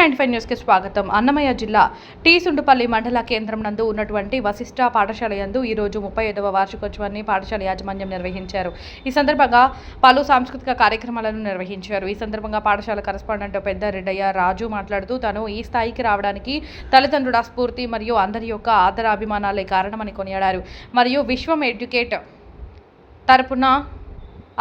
Ninety five న్యూస్కి స్వాగతం. అన్నమయ్య జిల్లా టీ సుండుపల్లి మండల కేంద్రం నందు ఉన్నటువంటి వశిష్ట పాఠశాల యందు ఈ రోజు ముప్పై ఐదవ వార్షికోత్సవాన్ని పాఠశాల యాజమాన్యం నిర్వహించారు. ఈ సందర్భంగా పలు సాంస్కృతిక కార్యక్రమాలను నిర్వహించారు. ఈ సందర్భంగా పాఠశాల కరస్పాండెంట్ పెద్ద రెడ్డయ్య రాజు మాట్లాడుతూ తను ఈ స్థాయికి రావడానికి తల్లిదండ్రుల స్ఫూర్తి మరియు అందరి యొక్క ఆదరాభిమానాలే కారణమని కొనియాడారు. మరియు విశ్వం ఎడ్యుకేట్ తరపున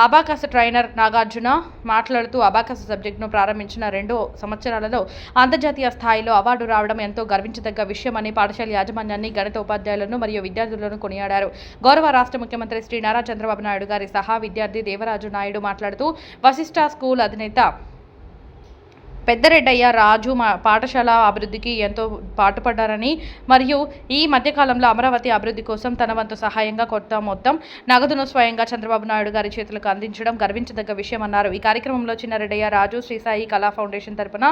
అబాకస్ ట్రైనర్ నాగార్జున మాట్లాడుతూ అబాకస్ సబ్జెక్టును ప్రారంభించిన రెండు సంవత్సరాలలో అంతర్జాతీయ స్థాయిలో అవార్డు రావడం ఎంతో గర్వించదగ్గ విషయమని పాఠశాల యాజమాన్యాన్ని గణిత ఉపాధ్యాయులను మరియు విద్యార్థులను కొనియాడారు. గౌరవ రాష్ట్ర ముఖ్యమంత్రి శ్రీ నారా చంద్రబాబు నాయుడు గారి సహా విద్యార్థి దేవరాజు నాయుడు మాట్లాడుతూ వశిష్ఠ స్కూల్ అధినేత పెద్దరెడ్డయ్య రాజు పాఠశాల అభివృద్ధికి ఎంతో పాటుపడ్డారని మరియు ఈ మధ్యకాలంలో అమరావతి అభివృద్ధి కోసం తన వంతు సహాయంగా కొత్త మొత్తం నగదును స్వయంగా చంద్రబాబు నాయుడు గారి చేతులకు అందించడం గర్వించదగ్గ విషయమన్నారు ఈ కార్యక్రమంలో చిన్నారెడ్డయ్య రాజు శ్రీసాయి కళా ఫౌండేషన్ తరపున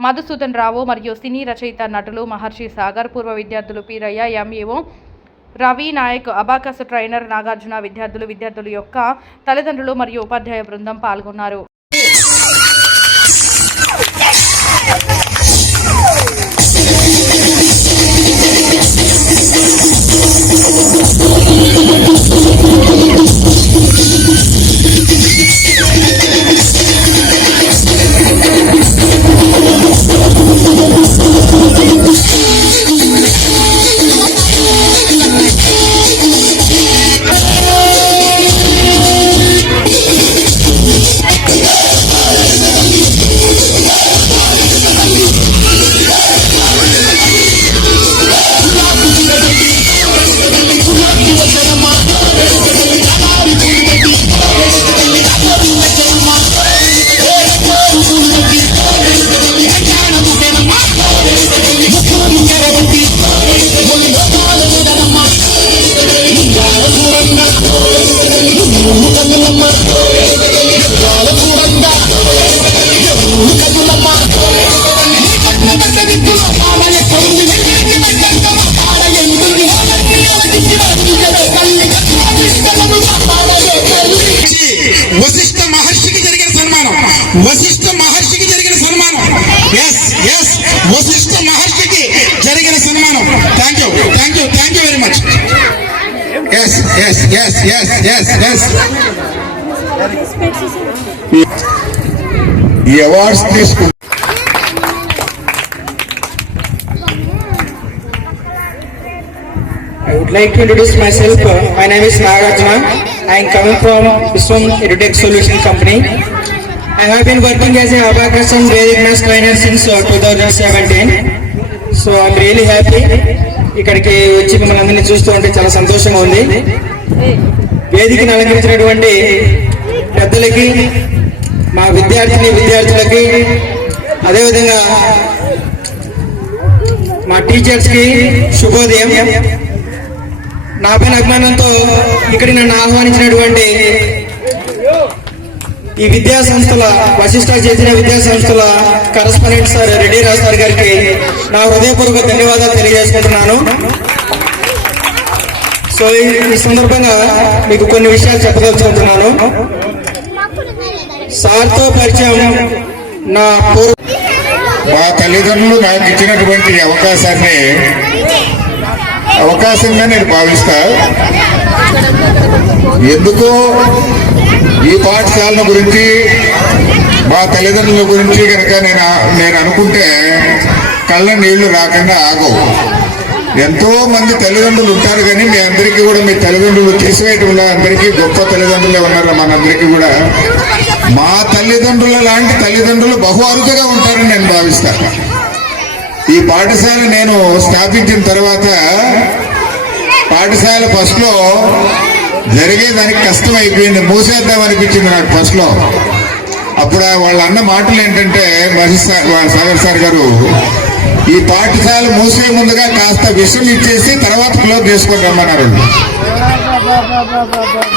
మధుసూదన్ రావు మరియు సినీ రచయిత నటులు మహర్షి సాగర్ పూర్వ విద్యార్థులు Peeraiah MEO Ravi Nayak abacus trainer Nagarjuna విద్యార్థులు విద్యార్థుల యొక్క తల్లిదండ్రులు మరియు ఉపాధ్యాయ బృందం పాల్గొన్నారు. వశిష్ఠ వశిష్ఠ మహర్షికి జరిగిన సన్మానం thank you thank you thank you very much yes yes yes yes yes yes ఈ అవార్డ్స్ తీసుకు I would like to introduce myself. Uh, My name is Nagarjuna. I am coming from Viswam EduTech Solution Company. I have been working as a abacus and Vedic maths trainer since uh, 2017. So I'm really happy. ఇక్కడికి వచ్చి మిమ్మల్ని అందరినీ చూస్తూ ఉంటే చాలా సంతోషంగా ఉంది వేదికను అలంకరించినటువంటి పెద్దలకి మా విద్యార్థిని విద్యార్థులకి అదేవిధంగా మా టీచర్స్కి శుభోదయం నా పైన అభిమానంతో ఇక్కడ నన్ను ఆహ్వానించినటువంటి ఈ విద్యా సంస్థల వశిష్ట చేసిన విద్యా సంస్థల correspondent sir Reddy Raj sir గారికి నా హృదయపూర్వక ధన్యవాదాలు తెలియజేసుకుంటున్నాను. సో ఈ- సందర్భంగా మీకు కొన్ని విషయాలు చెప్పదలుచుకుంటున్నాను. సార్తో పరిచయం నా పూర్వ మా తల్లిదండ్రులు నాకు ఇచ్చినటువంటి అవకాశాన్ని అవకాశంగా నేను భావిస్తా. ఎందుకో ఈ పాఠశాల గురించి మా తల్లిదండ్రుల గురించి కనుక నేను నేను అనుకుంటే కళ్ళ నీళ్ళు రాకుండా ఆగవు. ఎంతో మంది తల్లిదండ్రులు ఉంటారు కానీ మీ అందరికీ కూడా మీ తల్లిదండ్రులు తీసివేయటంలో అందరికీ గొప్ప తల్లిదండ్రులే ఉన్నారు. మనందరికీ కూడా మా తల్లిదండ్రుల లాంటి తల్లిదండ్రులు బహు అరుదుగా ఉంటారని నేను భావిస్తాను ఈ పాఠశాల నేను స్థాపించిన తర్వాత పాఠశాల ఫస్ట్లో జరిగేదానికి కష్టం అయిపోయింది. మూసేద్దాం అనిపించింది నాకు ఫస్ట్లో. అప్పుడు వాళ్ళ అన్న మాటలు ఏంటంటే మహేష్ సార్ వాళ్ళ సాగర్ సార్ గారు ఈ పాఠశాల మూసే ముందుగా కాస్త విషయం ఇచ్చేసి తర్వాత క్లోజ్ చేసుకొని రమ్మన్నారు.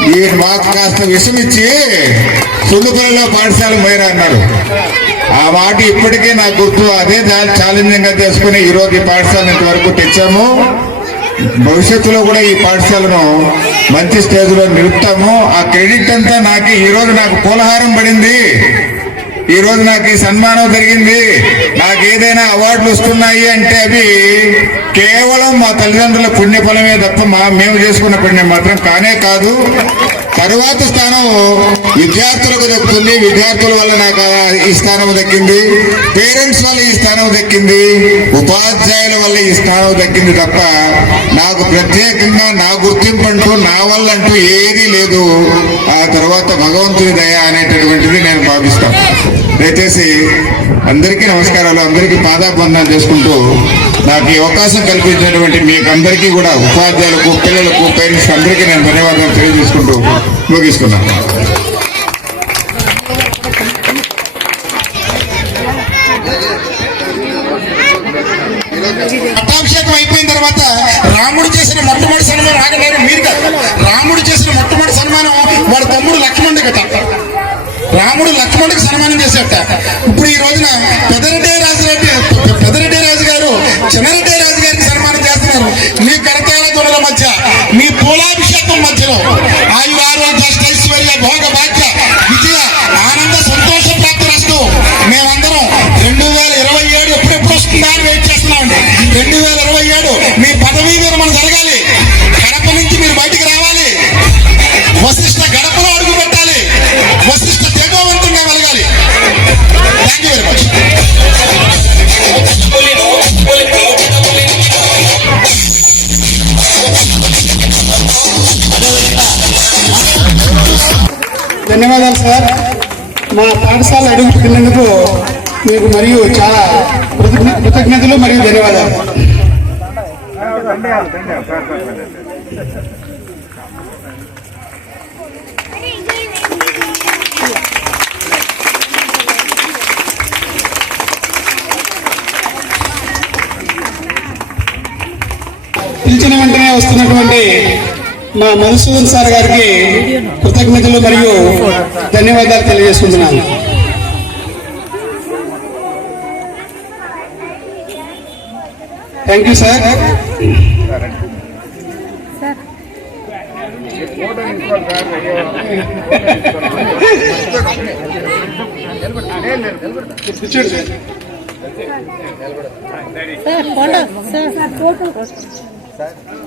ఈ మాకు కాస్త విషం ఇచ్చి సుందుపల్లిలో పాఠశాల మైరా అన్నారు. ఆ మాట ఇప్పటికే నాకు గుర్తు. అదే ఛాలెంజింగ్గా చేసుకుని ఈరోజు ఈ పాఠశాల ఇంతవరకు తెచ్చాము. భవిష్యత్తులో కూడా ఈ పాఠశాలను మంచి స్టేజ్లో నిలుపుతాము. ఆ క్రెడిట్ అంతా నాకు ఈరోజు నాకు పోలహారం పడింది. ఈ రోజు నాకు ఈ సన్మానం జరిగింది. నాకు ఏదైనా అవార్డులు వస్తున్నాయి అంటే అవి కేవలం మా తల్లిదండ్రుల పుణ్యఫలమే తప్ప మా మేము చేసుకున్న పుణ్యం మాత్రం కానే కాదు. తరువాత స్థానం విద్యార్థులకు దక్కుతుంది. విద్యార్థుల వల్ల నాకు ఈ స్థానం దక్కింది. పేరెంట్స్ వల్ల ఈ స్థానం దక్కింది. ఉపాధ్యాయుల వల్ల ఈ స్థానం దక్కింది తప్ప నాకు ప్రత్యేకంగా నా గుర్తింపు అంటూ నా వల్ల అంటూ ఏదీ లేదు. ఆ తర్వాత భగవంతుని దయ అనేటటువంటిది నేను భావిస్తాను. దయచేసి అందరికీ నమస్కారాలు అందరికీ పాదాబంధనం చేసుకుంటూ నాకు ఈ అవకాశం కల్పించినటువంటి మీకు అందరికీ కూడా ఉపాధ్యాయులకు పిల్లలకు పేరెంట్స్ అందరికీ నేను ధన్యవాదాలు తెలియజేసుకుంటూ ముగిస్తున్నాను పట్టాభిషేకం అయిపోయిన తర్వాత రాముడు చేసిన మొట్టమొదటి సన్మానం ఆగలేదు మీరు కాదు. రాముడు చేసిన మొట్టమొదటి సన్మానం వాడు తమ్ముడు లక్ష్మణుడు గట రాముడు లక్ష్మణుడికి సన్మానం చేసేట ఇప్పుడు ఈ రోజున పెదరెడ్డి రాజురెడ్డి పెదరెడ్డి రాజు గారు చిన్నరెడ్డి రాజు గారికి సన్మానం చేస్తున్నారు. మీ ధన్యవాదాలు సార్. మా పాఠశాల అడుగు మీకు మరియు చాలా కృతజ్ఞతలు మరియు ధన్యవాదాలు. పిలిచిన వెంటనే వస్తున్నటువంటి మా మధుసూదన్ సార్ గారికి కృతజ్ఞతలు మరియు ధన్యవాదాలు తెలియజేసుకుంటున్నాను. Thank you sir. కూర్చోండి సార్. మీరందరూ రండి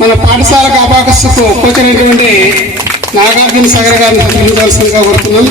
మన పాఠశాలకు అబాకస్సుకు వచ్చినటువంటి నాగార్జున సాగర్ గారిని ప్రతినిధించవలసిందిగా కోరుతున్నాం.